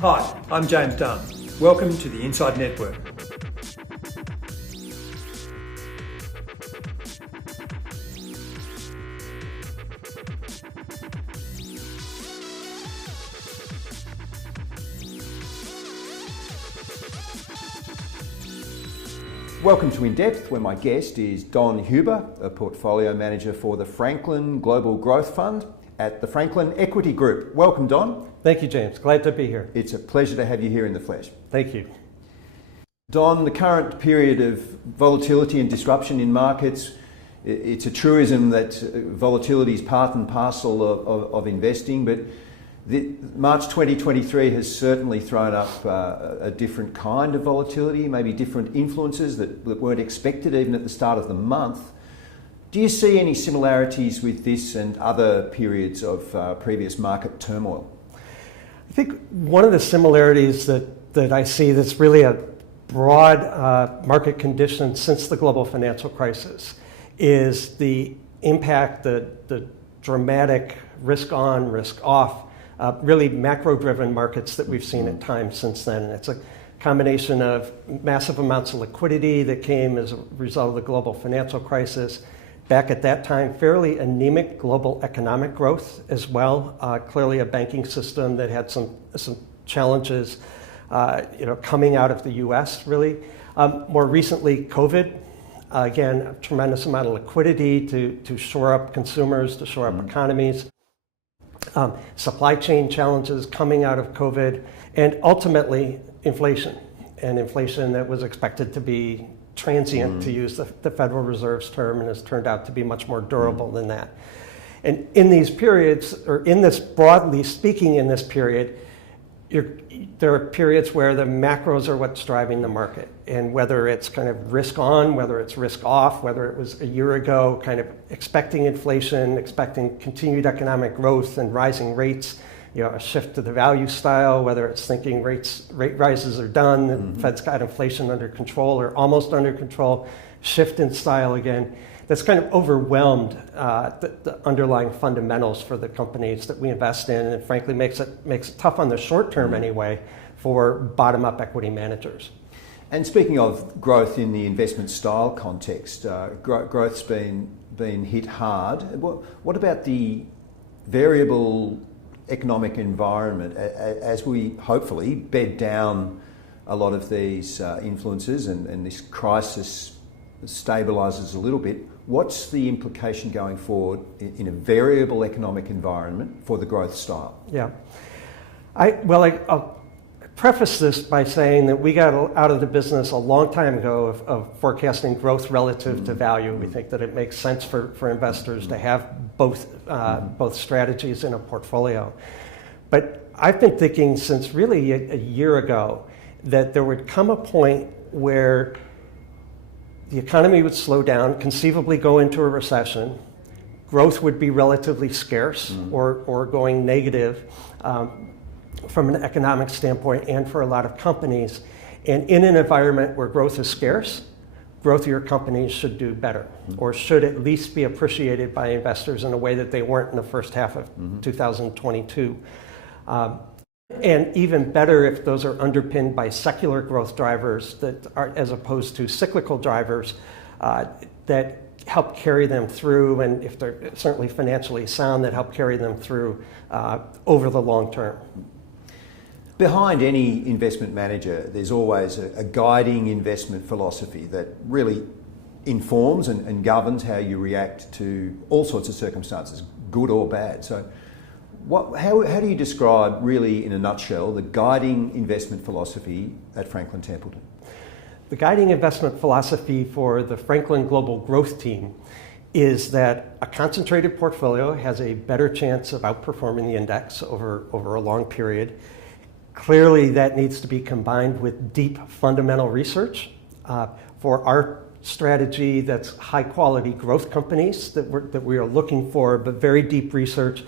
Hi, I'm James Dunn. Welcome to the Inside Network. Welcome to INDepth, where my guest is Don Huber, a portfolio manager for the Franklin Global Growth Fund at the Franklin Equity Group. Welcome, Don. Thank you, James. Glad to be here. It's a pleasure to have you here in the flesh. Thank you. Don, the current period of volatility and disruption in markets, it's a truism that volatility is part and parcel of investing, but March 2023 has certainly thrown up a different kind of volatility, maybe different influences that weren't expected even at the start of the month. Do you see any similarities with this and other periods of previous market turmoil? I think one of the similarities that I see that's really a broad market condition since the global financial crisis is the impact, the dramatic risk on, risk off, really macro-driven markets that we've seen at times since then. And it's a combination of massive amounts of liquidity that came as a result of the global financial crisis. Back at that time, fairly anemic global economic growth as well. Clearly a banking system that had some challenges coming out of the US, really. More recently, COVID. Again, a tremendous amount of liquidity to shore up consumers, to shore up economies. Supply chain challenges coming out of COVID, and ultimately inflation. And inflation that was expected to be transient, to use the Federal Reserve's term, and has turned out to be much more durable than that. And in these periods, or in this, broadly speaking, in this period, there are periods where the macros are what's driving the market. And whether it's kind of risk on, whether it's risk off, whether it was a year ago kind of expecting inflation, expecting continued economic growth and rising rates, a shift to the value style, whether it's thinking rate rises are done, the Fed's got inflation under control or almost under control, shift in style again. That's kind of overwhelmed the underlying fundamentals for the companies that we invest in, and frankly makes it tough on the short term anyway for bottom-up equity managers. And speaking of growth in the investment style context, growth's been hit hard. What about the variable economic environment as we hopefully bed down a lot of these influences and this crisis stabilises a little bit? What's the implication going forward in a variable economic environment for the growth style? Yeah, I'll preface this by saying that we got out of the business a long time ago of forecasting growth relative to value. We think that it makes sense for investors to have both strategies in a portfolio. But I've been thinking since really a year ago that there would come a point where the economy would slow down, conceivably go into a recession, growth would be relatively scarce or going negative from an economic standpoint and for a lot of companies. And in an environment where growth is scarce, growthier companies should do better or should at least be appreciated by investors in a way that they weren't in the first half of 2022. And even better if those are underpinned by secular growth drivers that are, as opposed to cyclical drivers that help carry them through, and if they're certainly financially sound, that help carry them through over the long term. Behind any investment manager, there's always a guiding investment philosophy that really informs and governs how you react to all sorts of circumstances, good or bad. So how do you describe, really in a nutshell, the guiding investment philosophy at Franklin Templeton? The guiding investment philosophy for the Franklin Global Growth Team is that a concentrated portfolio has a better chance of outperforming the index over a long period. Clearly, that needs to be combined with deep fundamental research. For our strategy, that's high-quality growth companies that we are looking for, but very deep research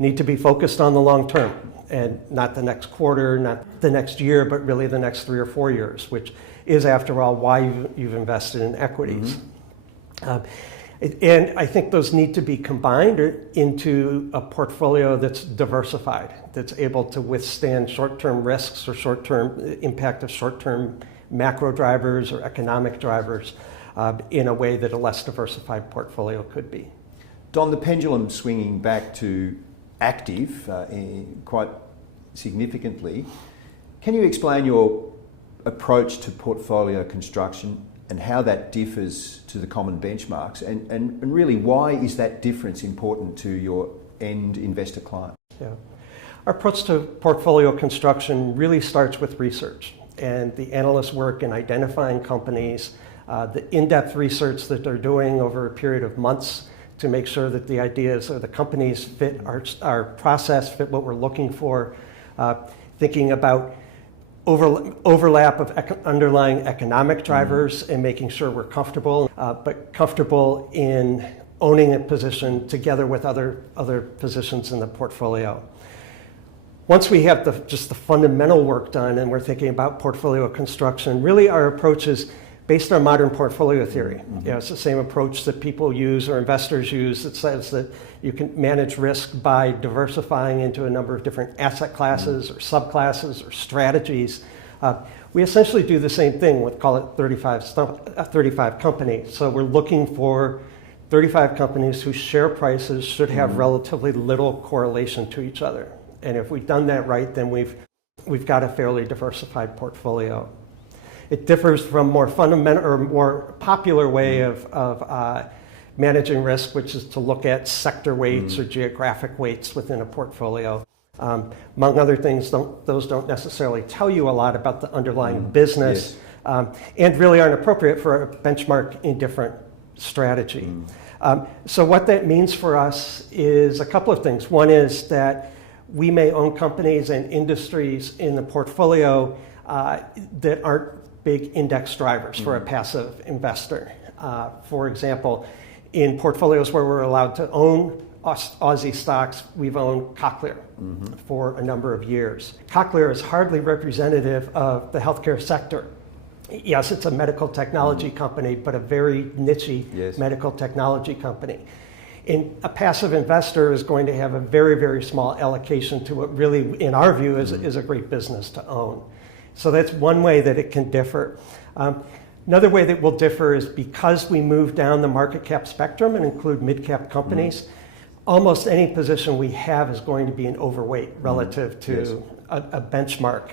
need to be focused on the long term and not the next quarter, not the next year, but really the next 3 or 4 years, which is, after all, why you've invested in equities. And I think those need to be combined into a portfolio that's diversified, that's able to withstand short-term risks or short-term impact of short-term macro drivers or economic drivers in a way that a less diversified portfolio could be. Don, the pendulum swinging back to active quite significantly. Can you explain your approach to portfolio construction and how that differs to the common benchmarks, and really why is that difference important to your end investor client? Yeah. Our approach to portfolio construction really starts with research and the analysts' work in identifying companies, the in-depth research that they're doing over a period of months to make sure that the ideas or the companies fit our process, fit what we're looking for, thinking about overlap of underlying economic drivers and making sure we're comfortable, but comfortable in owning a position together with other positions in the portfolio. Once we have just the fundamental work done and we're thinking about portfolio construction, really our approach is based on modern portfolio theory. It's the same approach that people use or investors use. It says that you can manage risk by diversifying into a number of different asset classes or subclasses or strategies. We essentially do the same thing with, call it 35 companies. So we're looking for 35 companies whose share prices should have relatively little correlation to each other. And if we've done that right, then we've got a fairly diversified portfolio. It differs from more fundamental or more popular way of managing risk, which is to look at sector weights or geographic weights within a portfolio. Among other things, those don't necessarily tell you a lot about the underlying business, and really aren't appropriate for a benchmark indifferent strategy. So what that means for us is a couple of things. One is that we may own companies and industries in the portfolio that aren't big index drivers for a passive investor. For example, in portfolios where we're allowed to own Aussie stocks, we've owned Cochlear for a number of years. Cochlear is hardly representative of the healthcare sector. Yes, it's a medical technology company, but a very niche medical technology company. And a passive investor is going to have a very, very small allocation to what really, in our view, is a great business to own. So that's one way that it can differ. Another way that will differ is because we move down the market cap spectrum and include mid-cap companies, almost any position we have is going to be an overweight relative to a benchmark.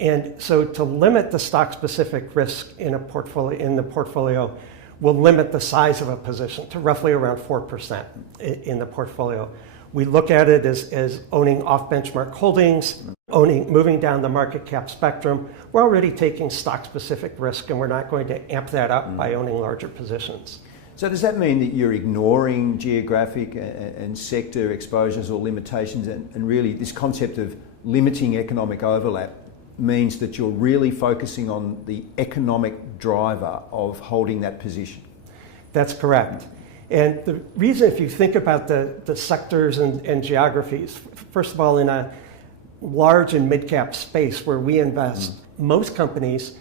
And so to limit the stock-specific risk in the portfolio will limit the size of a position to roughly around 4% in the portfolio. We look at it as owning off-benchmark holdings, moving down the market cap spectrum. We're already taking stock-specific risk, and we're not going to amp that up by owning larger positions. So does that mean that you're ignoring geographic and sector exposures or limitations, and really this concept of limiting economic overlap means that you're really focusing on the economic driver of holding that position? That's correct. And the reason, if you think about the sectors and geographies, first of all, in a large and mid-cap space where we invest, most companies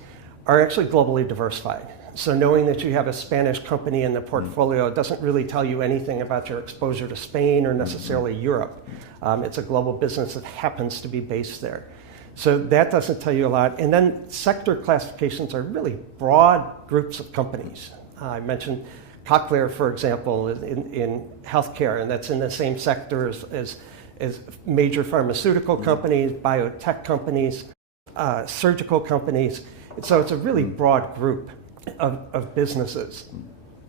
are actually globally diversified. So knowing that you have a Spanish company in the portfolio doesn't really tell you anything about your exposure to Spain or necessarily Europe. It's a global business that happens to be based there. So that doesn't tell you a lot. And then sector classifications are really broad groups of companies. I mentioned Cochlear, for example, in healthcare, and that's in the same sector as major pharmaceutical companies, biotech companies, surgical companies. So it's a really broad group of businesses.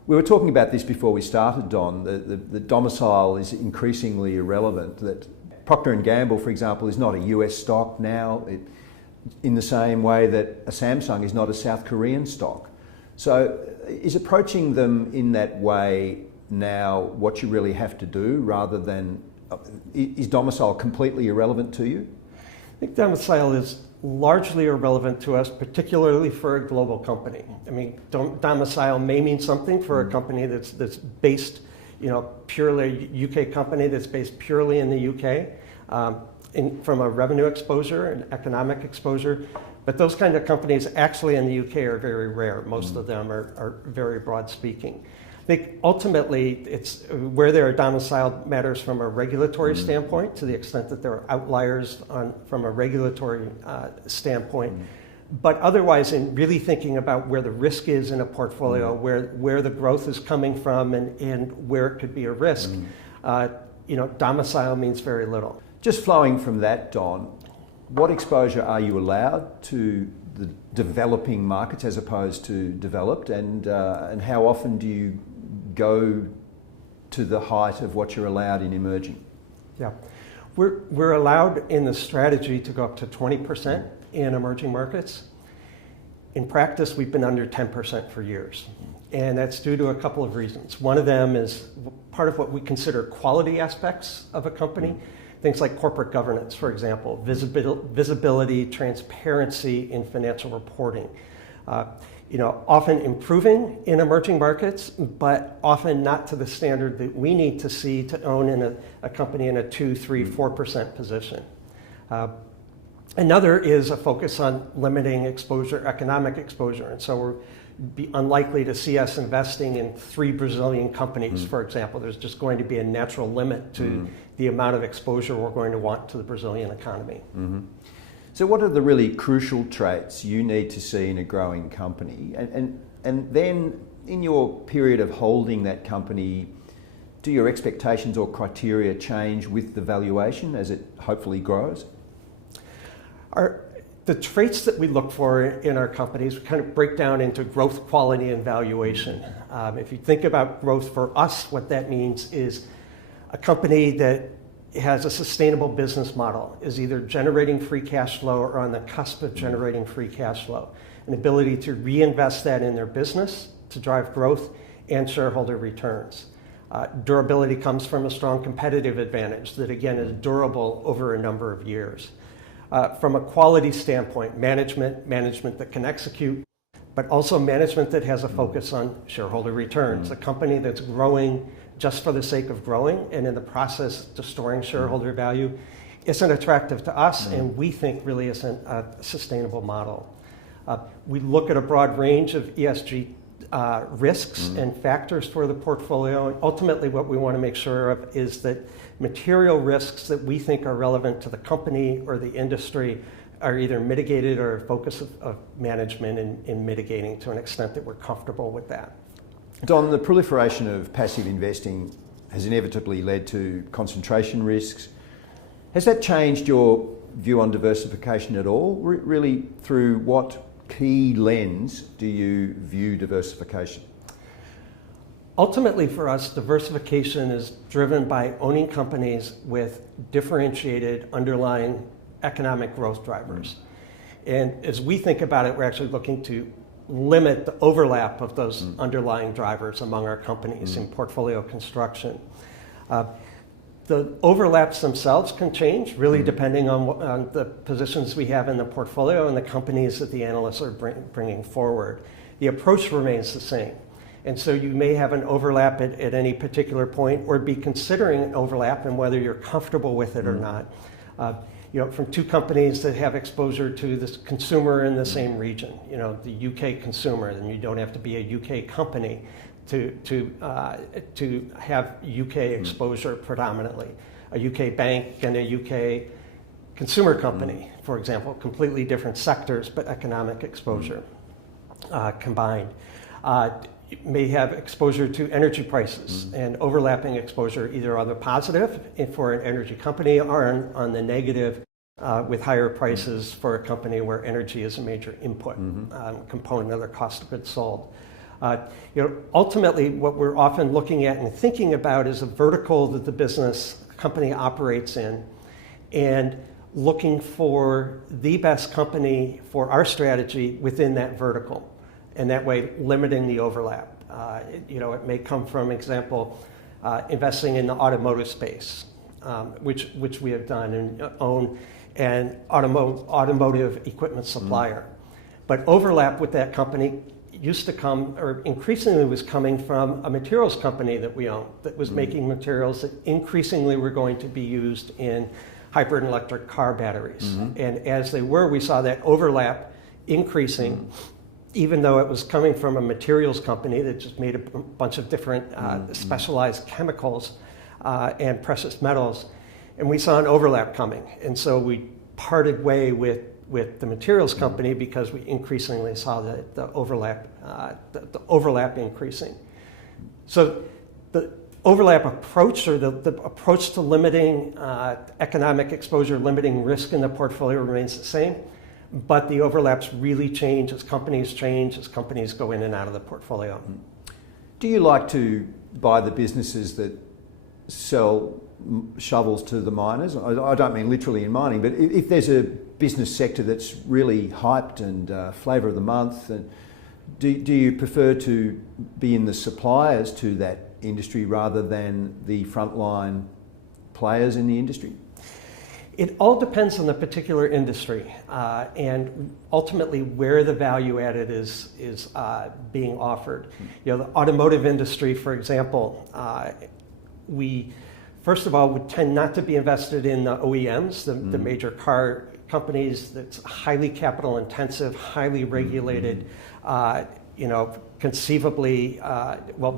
We were talking about this before we started, Don. The domicile is increasingly irrelevant. That Procter & Gamble, for example, is not a US stock now, in the same way that a Samsung is not a South Korean stock. So is approaching them in that way now what you really have to do, rather than, is domicile completely irrelevant to you? I think domicile is largely irrelevant to us, particularly for a global company. I mean, domicile may mean something for a company that's based, purely a UK company that's based purely in the UK, from a revenue exposure and economic exposure. But those kind of companies actually in the UK are very rare. Most of them are very broad speaking. I think ultimately it's where they're domiciled matters from a regulatory standpoint, to the extent that there are outliers from a regulatory standpoint. But otherwise, in really thinking about where the risk is in a portfolio, where the growth is coming from, and where it could be a risk, domicile means very little. Just flowing from that, Don, what exposure are you allowed to the developing markets as opposed to developed, and how often do you go to the height of what you're allowed in emerging? Yeah, we're allowed in the strategy to go up to 20% in emerging markets. In practice, we've been under 10% for years, and that's due to a couple of reasons. One of them is part of what we consider quality aspects of a company. Things like corporate governance, for example, visibility, transparency in financial reporting. Often improving in emerging markets, but often not to the standard that we need to see to own in a company in a 2, 3, 4% position. Another is a focus on limiting exposure, economic exposure, and so we're unlikely to see us investing in 3 Brazilian companies, for example. There's just going to be a natural limit to the amount of exposure we're going to want to the Brazilian economy. So what are the really crucial traits you need to see in a growing company? And then in your period of holding that company, do your expectations or criteria change with the valuation as it hopefully grows? The traits that we look for in our companies kind of break down into growth, quality, and valuation. If you think about growth for us, what that means is a company that has a sustainable business model, is either generating free cash flow or on the cusp of generating free cash flow, an ability to reinvest that in their business to drive growth and shareholder returns. Durability comes from a strong competitive advantage that, again, is durable over a number of years. From a quality standpoint, management that can execute, but also management that has a focus on shareholder returns. A company that's growing just for the sake of growing and in the process destroying shareholder value isn't attractive to us, and we think really isn't a sustainable model. We look at a broad range of ESG risks and factors for the portfolio, and ultimately what we want to make sure of is that material risks that we think are relevant to the company or the industry are either mitigated or a focus of management in mitigating to an extent that we're comfortable with that. Don, the proliferation of passive investing has inevitably led to concentration risks. Has that changed your view on diversification at all? Really, through what key lens do you view diversification? Ultimately, for us, diversification is driven by owning companies with differentiated underlying economic growth drivers. And as we think about it, we're actually looking to limit the overlap of those underlying drivers among our companies in portfolio construction. The overlaps themselves can change, really depending on the positions we have in the portfolio and the companies that the analysts are bringing forward. The approach remains the same. And so you may have an overlap at any particular point, or be considering an overlap and whether you're comfortable with it or not. From 2 companies that have exposure to this consumer in the same region, the UK consumer, and you don't have to be a UK company to have UK exposure predominantly. A UK bank and a UK consumer company, for example, completely different sectors, but economic exposure combined. May have exposure to energy prices and overlapping exposure either on the positive for an energy company or on the negative with higher prices for a company where energy is a major input component of their cost of goods sold. Ultimately, what we're often looking at and thinking about is a vertical that the company operates in, and looking for the best company for our strategy within that vertical. And that way, limiting the overlap. It may come from, example, investing in the automotive space, which we have done and own an automotive equipment supplier. But overlap with that company used to come, or increasingly was coming from a materials company that we own that was making materials that increasingly were going to be used in hybrid and electric car batteries. And as they were, we saw that overlap increasing. even though it was coming from a materials company that just made a bunch of different specialized chemicals and precious metals, and we saw an overlap coming. And so we parted way with the materials company because we increasingly saw the overlap increasing. So the overlap approach, or the approach to limiting economic exposure, limiting risk in the portfolio, remains the same, but the overlaps really change as companies go in and out of the portfolio. Do you like to buy the businesses that sell shovels to the miners? I don't mean literally in mining, but if there's a business sector that's really hyped and flavour of the month, do you prefer to be in the suppliers to that industry rather than the frontline players in the industry? It all depends on the particular industry and ultimately where the value added is being offered. You know, the automotive industry, for example, we first of all would tend not to be invested in the OEMs, the major car companies. That's highly capital intensive, highly regulated, conceivably,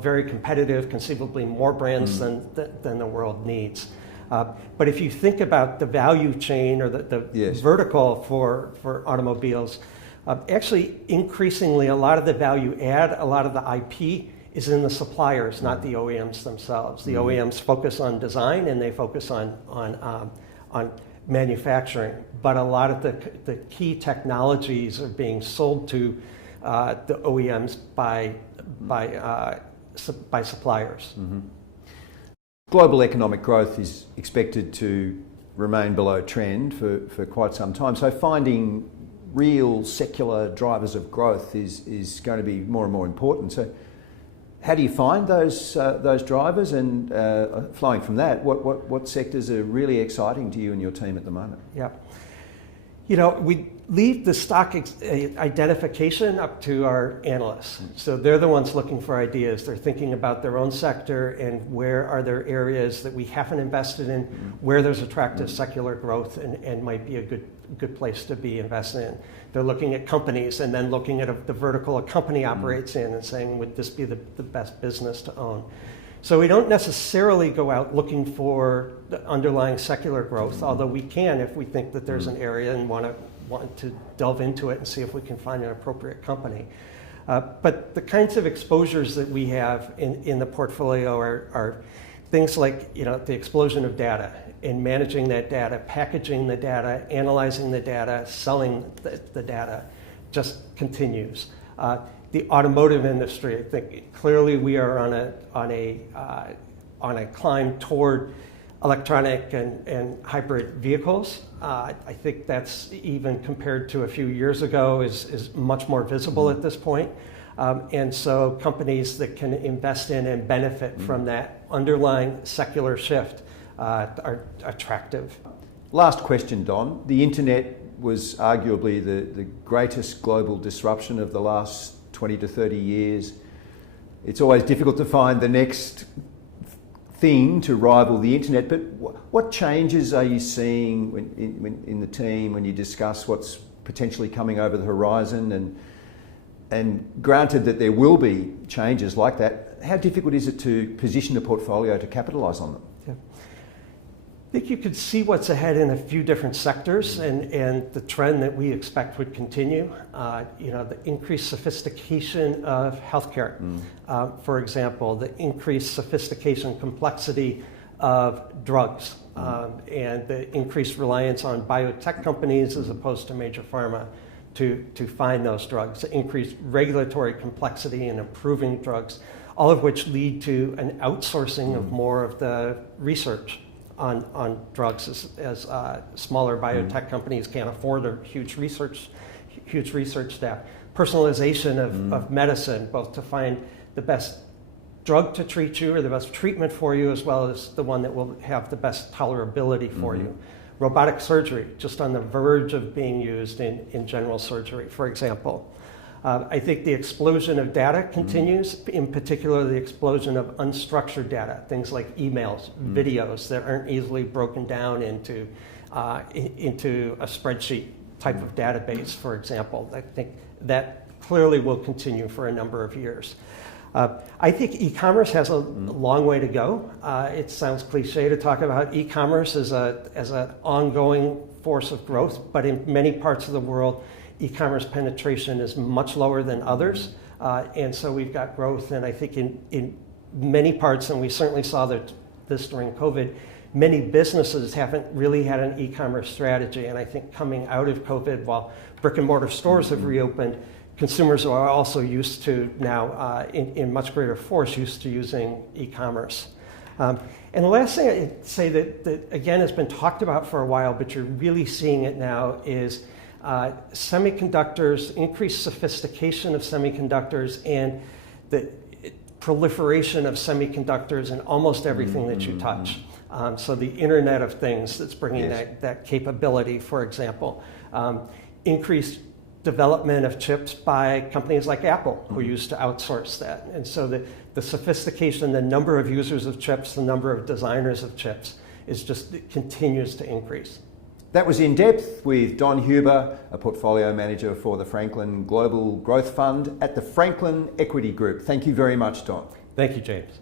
very competitive, conceivably more brands than the world needs. But if you think about the value chain or the Yes. vertical for automobiles, actually increasingly a lot of the value add, a lot of the IP is in the suppliers, not the OEMs themselves. The OEMs focus on design and they focus on manufacturing, but a lot of the key technologies are being sold to the OEMs by suppliers. Mm-hmm. Global economic growth is expected to remain below trend for quite some time. So finding real secular drivers of growth is going to be more and more important. So how do you find those drivers? And flowing from that, what sectors are really exciting to you and your team at the moment? Yeah. You know, we leave the stock identification up to our analysts. So they're the ones looking for ideas. They're thinking about their own sector and where are there areas that we haven't invested in, where there's attractive secular growth and might be a good place to be invested in. They're looking at companies and then looking at the vertical a company operates in and saying, would this be the best business to own? So we don't necessarily go out looking for the underlying secular growth, although we can if we think that there's an area and want to delve into it and see if we can find an appropriate company. But the kinds of exposures that we have in the portfolio are things like, you know, the explosion of data and managing that data, packaging the data, analyzing the data, selling the data just continues. The automotive industry, I think clearly we are on a climb toward electronic and hybrid vehicles. I think that's, even compared to a few years ago, is much more visible at this point. And so companies that can invest in and benefit from that underlying secular shift are attractive. Last question, Don. The internet was arguably the greatest global disruption of the last 20 to 30 years. It's always difficult to find the next thing to rival the internet, but what changes are you seeing in the team when you discuss what's potentially coming over the horizon? And granted that there will be changes like that, how difficult is it to position a portfolio to capitalise on them? Yeah. I think you could see what's ahead in a few different sectors, and the trend that we expect would continue. The increased sophistication of healthcare, for example, the increased sophistication, complexity of drugs, and the increased reliance on biotech companies as opposed to major pharma to find those drugs, the increased regulatory complexity in approving drugs, all of which lead to an outsourcing of more of the research on drugs as smaller biotech companies can't afford a huge research staff. Personalization of medicine, both to find the best drug to treat you or the best treatment for you, as well as the one that will have the best tolerability for you. Robotic surgery, just on the verge of being used in general surgery, for example. I think the explosion of data continues, in particular the explosion of unstructured data, things like emails, videos that aren't easily broken down into a spreadsheet type of database, for example. I think that clearly will continue for a number of years. I think e-commerce has a long way to go. It sounds cliche to talk about e-commerce as an ongoing force of growth, but in many parts of the world, e-commerce penetration is much lower than others. And so we've got growth, and I think in many parts, and we certainly saw this during COVID, many businesses haven't really had an e-commerce strategy. And I think coming out of COVID, while brick and mortar stores have reopened, consumers are also used to now, in much greater force, used to using e-commerce. And the last thing I'd say that again has been talked about for a while, but you're really seeing it now, is semiconductors, increased sophistication of semiconductors, and the proliferation of semiconductors in almost everything that you touch. So the Internet of Things that's bringing that capability, for example. Increased development of chips by companies like Apple, who used to outsource that. And so the sophistication, the number of users of chips, the number of designers of chips, it continues to increase. That was INDepth with Don Huber, a portfolio manager for the Franklin Global Growth Fund at the Franklin Equity Group. Thank you very much, Don. Thank you, James.